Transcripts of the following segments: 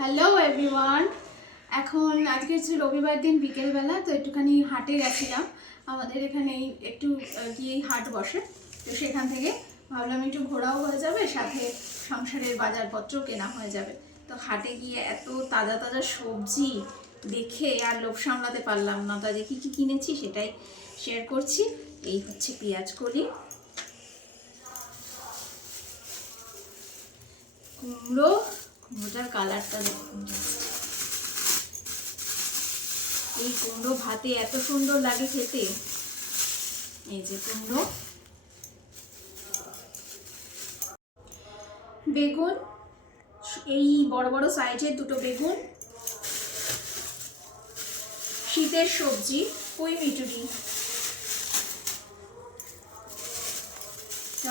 Hello everyone. এখন আজকে হচ্ছে রবিবার দিন বিকেলবেলা, তো একটুখানি হাটে গেছিলাম। আমাদের এখানে একটু গিয়েই হাট বসে, তো সেখান থেকে ভাবলাম একটু ঘোরাও হয়ে যাবে, সাথে সংসারের বাজারপত্র কেনা হয়ে যাবে। তো হাটে গিয়ে এত তাজা তাজা সবজি দেখে আর লোভ সামলাতে পারলাম না। তো আজকে কী কী কিনেছি সেটাই শেয়ার করছি। এই হচ্ছে পেঁয়াজ কলি, কুমড়োটার কালারটা দেখুন, এই কুমড়ো ভাতে এত সুন্দর লাগে খেতে। এই যে কুমড়ো, বেগুন, এই বড় বড় সাইজের দুটো বেগুন, শীতের সবজি পুঁই মিটুরি,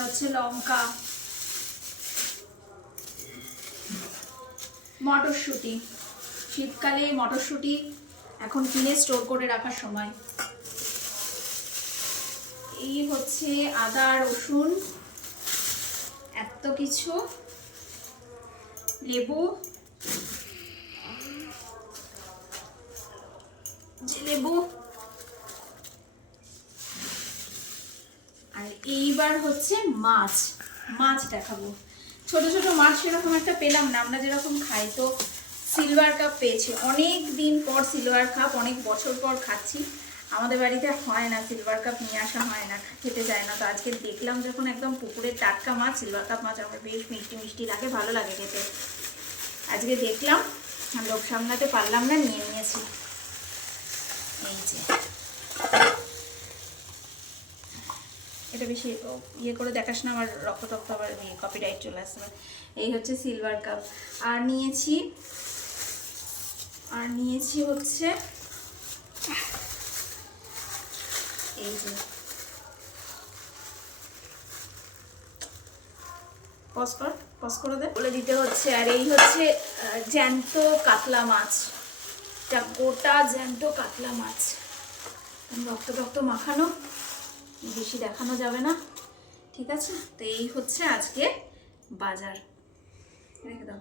হচ্ছে লঙ্কা, মটরশুঁটি। শীতকালে মটরশুঁটি এখন কিনে স্টোর করে রাখার সময়। এই হচ্ছে আদা রসুন, এত কিছু, লেবু, লেবু। আর এইবার হচ্ছে মাছ দেখাবো। ছোট ছোট মাছ সেরকম একটা পেলাম না, আমরা যেরকম খাই। তো সিলভার কাপ পেয়েছি, অনেক দিন পর সিলভার কাপ, অনেক বছর পর খাচ্ছি। আমাদের বাড়িতে হয় না, সিলভার কাপ নিয়ে আসা হয় না, খেতে যায় না। তো আজকে দেখলাম যখন একদম পুকুরের টাটকা মাছ, সিলভার কাপ মাছ আমার বেশ মিষ্টি মিষ্টি লাগে, ভালো লাগে খেতে। আজকে দেখলাম, লোভ সামলাতে পারলাম না, নিয়ে নিয়েছি। এই যে এটা বেশি ইয়ে করে দেখাস না, আমার রক্ত আবার কপিরাইট চলে আসবে। এই হচ্ছে সিলভার কাপ। আর নিয়েছি হচ্ছে এই যে পজ করে দে, বলে দিতে হচ্ছে। আর এই হচ্ছে জ্যান্ত কাতলা মাছ, এটা গোটা জ্যান্ত কাতলা মাছ, রক্ত মাখানো, বেশি দেখানো যাবে না, ঠিক আছে? তো এই হচ্ছে আজকে বাজার, রেখে দাও।